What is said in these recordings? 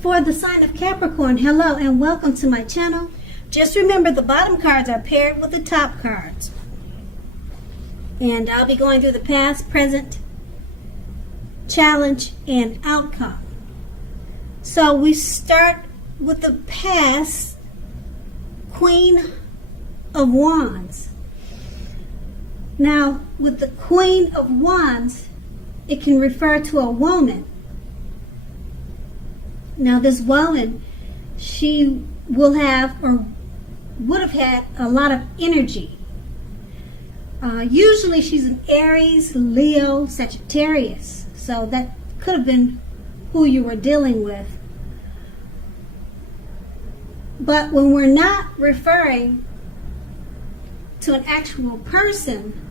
For the sign of Capricorn, hello and welcome to my channel. Just remember the bottom cards are paired with the top cards. And I'll be going through the past, present, challenge, and outcome. So we start with the past, Queen of Wands. Now, with the Queen of Wands, it can refer to a woman. Now, this woman, she will have or would have had a lot of energy. Usually she's an Aries, Leo, Sagittarius. So that could have been who you were dealing with. But when we're not referring to an actual person,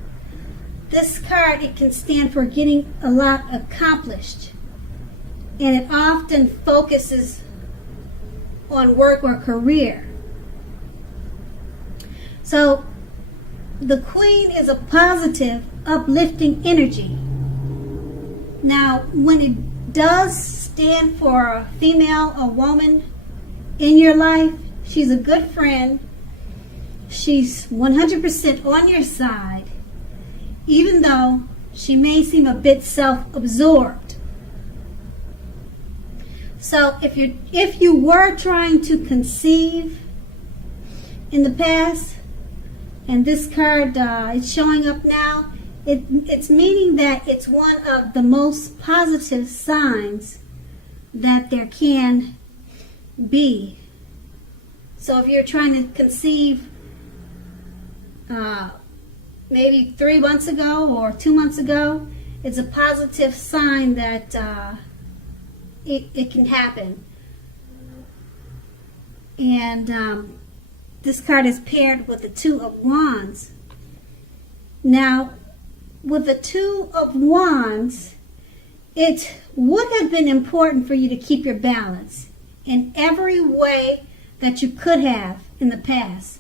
this card, it can stand for getting a lot accomplished. And it often focuses on work or career. So the Queen is a positive, uplifting energy. Now, when it does stand for a female, a woman in your life, she's a good friend. She's 100% on your side, even though she may seem a bit self-absorbed. So if you were trying to conceive in the past, and this card is showing up now, it's meaning that it's one of the most positive signs that there can be. So if you're trying to conceive maybe 3 months ago or 2 months ago, it's a positive sign that it can happen. And this card is paired with the Two of Wands. Now, with the Two of Wands, it would have been important for you to keep your balance in every way that you could have in the past.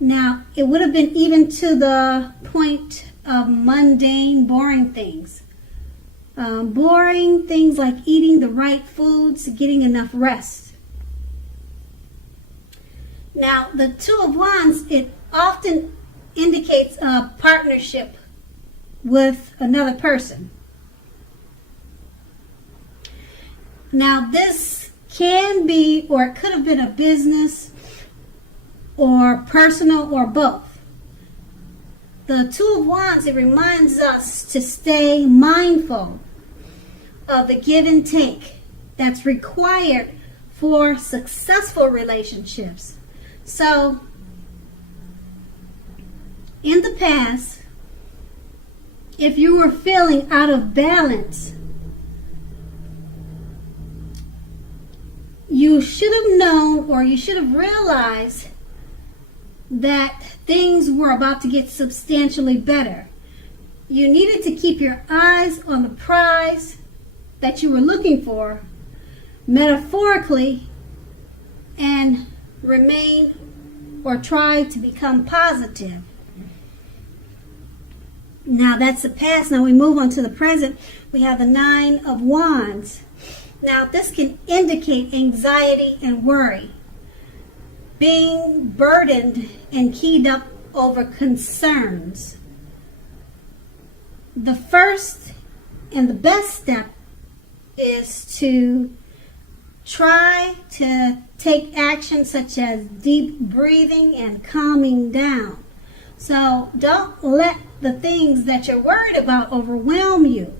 Now, it would have been even to the point of mundane, boring things. Boring things like eating the right foods, getting enough rest. Now, the Two of Wands, it often indicates a partnership with another person. Now, this can be, or it could have been a business, or personal, or both. The Two of Wands, it reminds us to stay mindful of the give and take that's required for successful relationships. So, in the past, if you were feeling out of balance, you should have known, or you should have realized that things were about to get substantially better. You needed to keep your eyes on the prize that you were looking for, metaphorically, and remain or try to become positive. Now, that's the past. Now we move on to the present. We have the Nine of Wands. Now, this can indicate anxiety and worry, being burdened and keyed up over concerns. The first and the best step is to try to take action such as deep breathing and calming down. So don't let the things that you're worried about overwhelm you.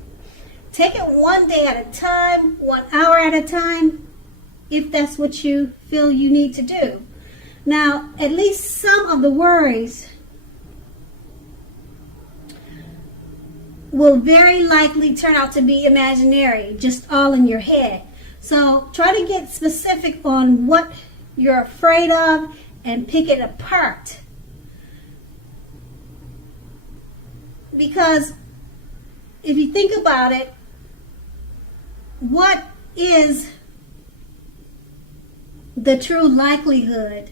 Take it one day at a time, 1 hour at a time, if that's what you feel you need to do. Now, at least some of the worries will very likely turn out to be imaginary, just all in your head. So try to get specific on what you're afraid of and pick it apart. Because if you think about it, what is the true likelihood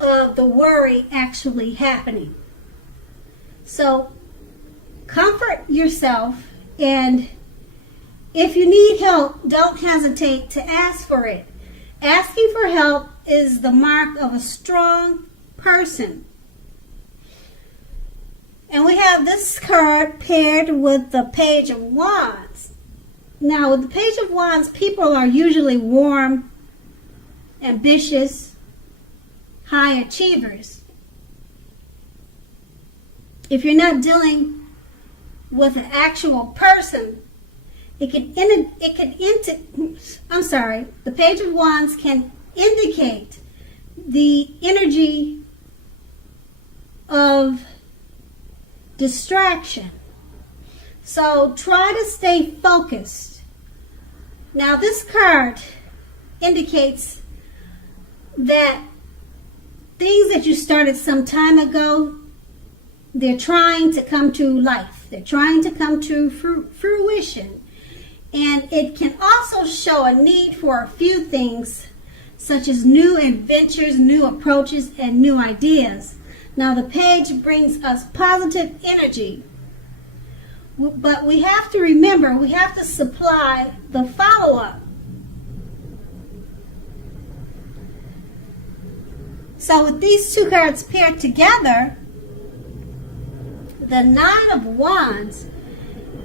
of the worry actually happening? So comfort yourself, and If you need help, don't hesitate to ask for it. Asking for help is the mark of a strong person. And we have this card paired with the Page of Wands. Now, with the Page of Wands, people are usually warm, ambitious, high achievers. If you're not dealing with an actual person, the Page of Wands can indicate the energy of distraction. So try to stay focused. Now this card indicates that things that you started some time ago, they're trying to come to life. They're trying to come to fruition. And it can also show a need for a few things, such as new adventures, new approaches, and new ideas. Now the page brings us positive energy. But we have to remember, we have to supply the follow-up. So with these two cards paired together, the Nine of Wands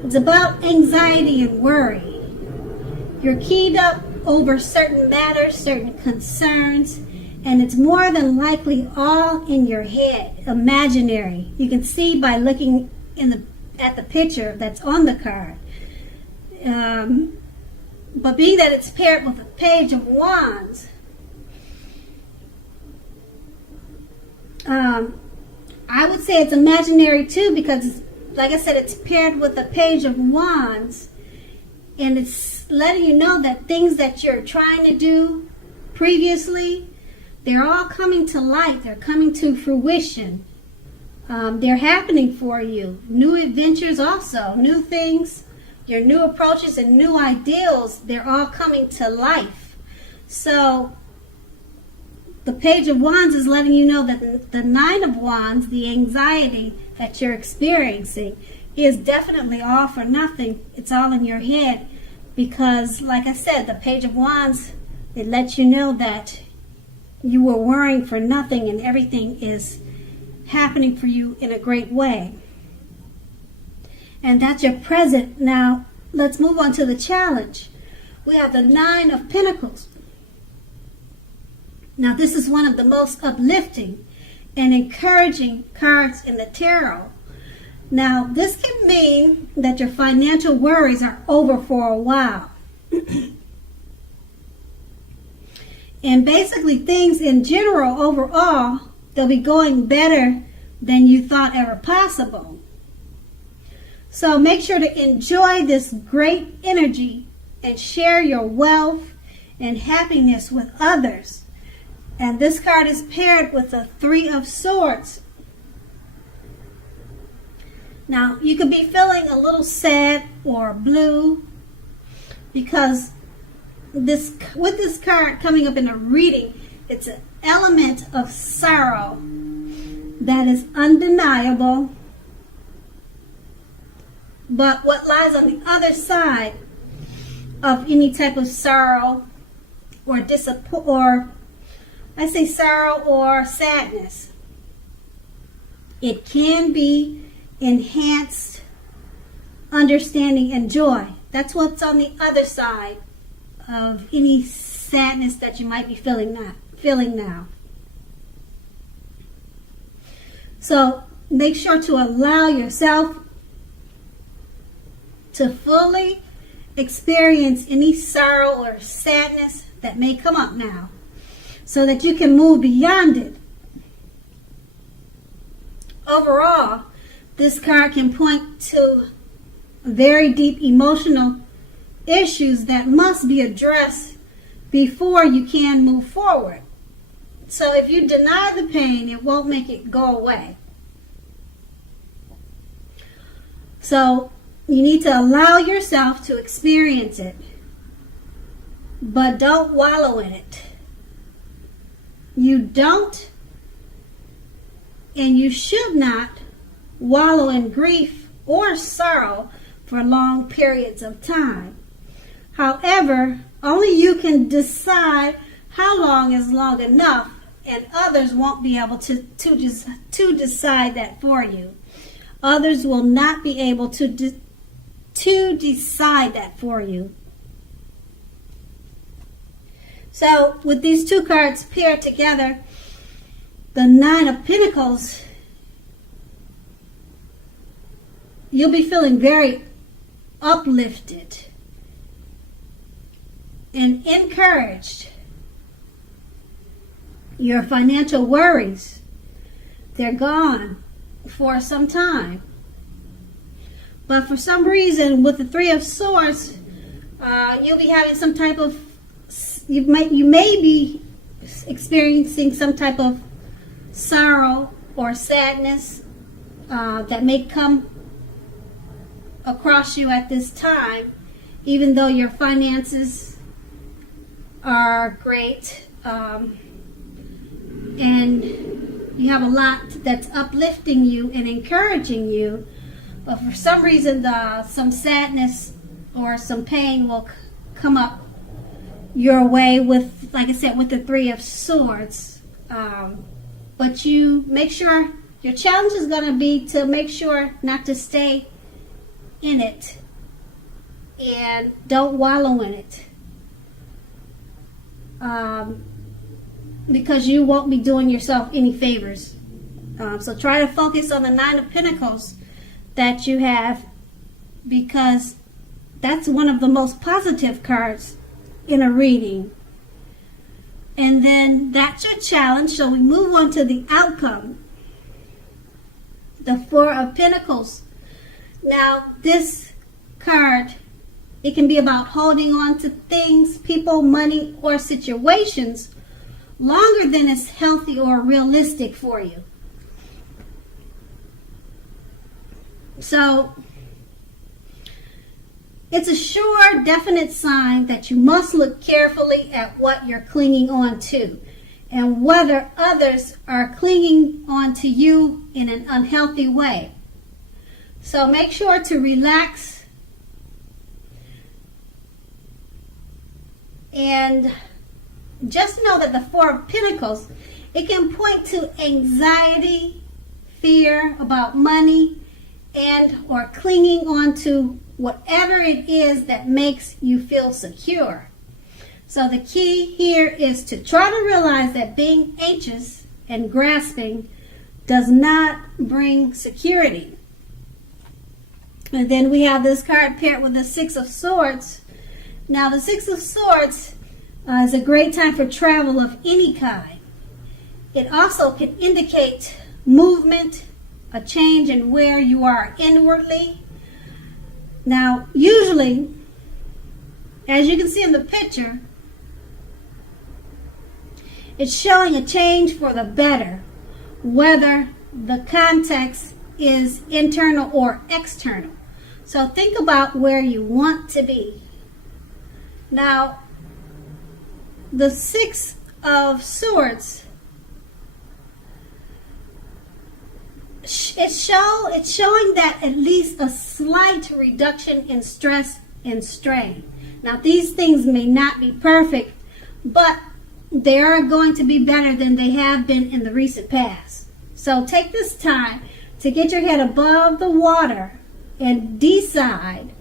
is about anxiety and worry. You're keyed up over certain matters, certain concerns, and it's more than likely all in your head, imaginary. You can see by looking at the picture that's on the card. But being that it's paired with the Page of Wands, I would say it's imaginary too, because like I said, it's paired with the Page of Wands, and it's letting you know that things that you're trying to do previously, they're all coming to light. They're coming to fruition. They're happening for you. New adventures also, new things, your new approaches and new ideals, they're all coming to life. So the Page of Wands is letting you know that the Nine of Wands, the anxiety that you're experiencing, is definitely all for nothing. It's all in your head because, like I said, the Page of Wands, it lets you know that you were worrying for nothing and everything is happening for you in a great way. And that's your present. Now, let's move on to the challenge. We have the Nine of Pentacles. Now, this is one of the most uplifting and encouraging cards in the tarot. Now, this can mean that your financial worries are over for a while. And basically, things in general, overall, they'll be going better than you thought ever possible. So make sure to enjoy this great energy and share your wealth and happiness with others. And this card is paired with the Three of Swords. Now, you could be feeling a little sad or blue because with this card coming up in a reading, it's an element of sorrow that is undeniable. But what lies on the other side of any type of sorrow or sorrow or sadness, it can be enhanced understanding and joy. That's what's on the other side of any sadness that you might be feeling now. So make sure to allow yourself to fully experience any sorrow or sadness that may come up now, so that you can move beyond it. Overall, this card can point to very deep emotional issues that must be addressed before you can move forward. So if you deny the pain, it won't make it go away. So you need to allow yourself to experience it, but don't wallow in it. You don't and you should not wallow in grief or sorrow for long periods of time. However, only you can decide how long is long enough, and others won't be able to decide that for you. Others will not be able to decide that for you. So with these two cards paired together, the Nine of Pentacles, you'll be feeling very uplifted and encouraged. Your financial worries, they're gone for some time. But for some reason, with the Three of Swords, you'll be having some type of, you may be experiencing some type of sorrow or sadness that may come across you at this time, even though your finances are great, and you have a lot that's uplifting you and encouraging you. But for some reason, some sadness or some pain will come up your way with, like I said, with the Three of Swords. But you make sure, your challenge is going to be to make sure not to stay in it and don't wallow in it. Because you won't be doing yourself any favors. So try to focus on the Nine of Pentacles that you have, because that's one of the most positive cards in a reading. And then that's your challenge. So we move on to the outcome. The Four of Pentacles. Now this card, it can be about holding on to things, people, money, or situations longer than is healthy or realistic for you. So it's a sure, definite sign that you must look carefully at what you're clinging on to and whether others are clinging on to you in an unhealthy way. So make sure to relax and just know that the Four of Pentacles, it can point to anxiety, fear about money, and or clinging on to whatever it is that makes you feel secure. So the key here is to try to realize that being anxious and grasping does not bring security. And then we have this card paired with the Six of Swords. Now the Six of Swords is a great time for travel of any kind. It also can indicate movement, a change in where you are inwardly. Now, usually, as you can see in the picture, it's showing a change for the better, whether the context is internal or external. So think about where you want to be. Now, the Six of Swords, it's showing that at least a slight reduction in stress and strain. Now, these things may not be perfect, but they are going to be better than they have been in the recent past. So take this time to get your head above the water and decide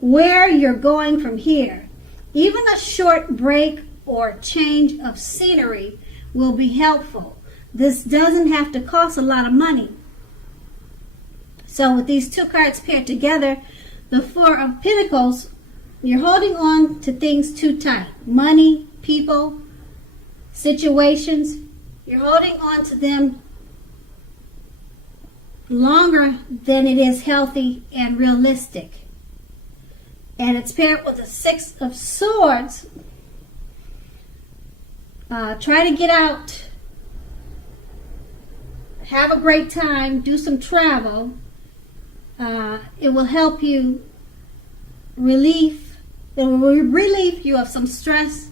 where you're going from here. Even a short break or change of scenery will be helpful. This doesn't have to cost a lot of money. So with these two cards paired together, the Four of Pentacles, you're holding on to things too tight. Money, people, situations, you're holding on to them longer than it is healthy and realistic. And it's paired with the Six of Swords. Try to get out, have a great time, do some travel. It will help you relieve you of some stress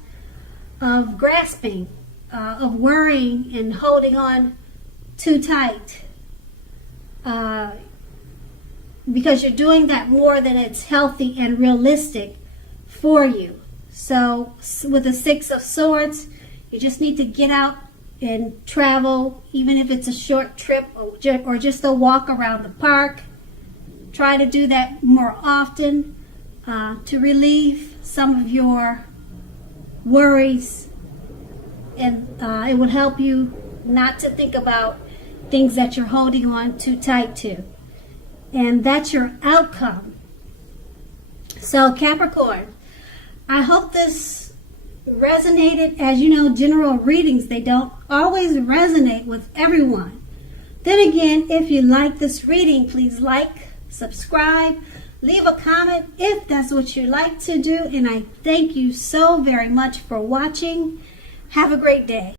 of grasping, of worrying and holding on too tight. Because you're doing that more than it's healthy and realistic for you. So with the Six of Swords, you just need to get out and travel, even if it's a short trip or just a walk around the park. Try to do that more often to relieve some of your worries, and it would help you not to think about things that you're holding on too tight to. And that's your outcome. So Capricorn, I hope this resonated. As you know, general readings, they don't always resonate with everyone. Then again, if you like this reading, please like, subscribe, leave a comment if that's what you like to do. And I thank you so very much for watching. Have a great day.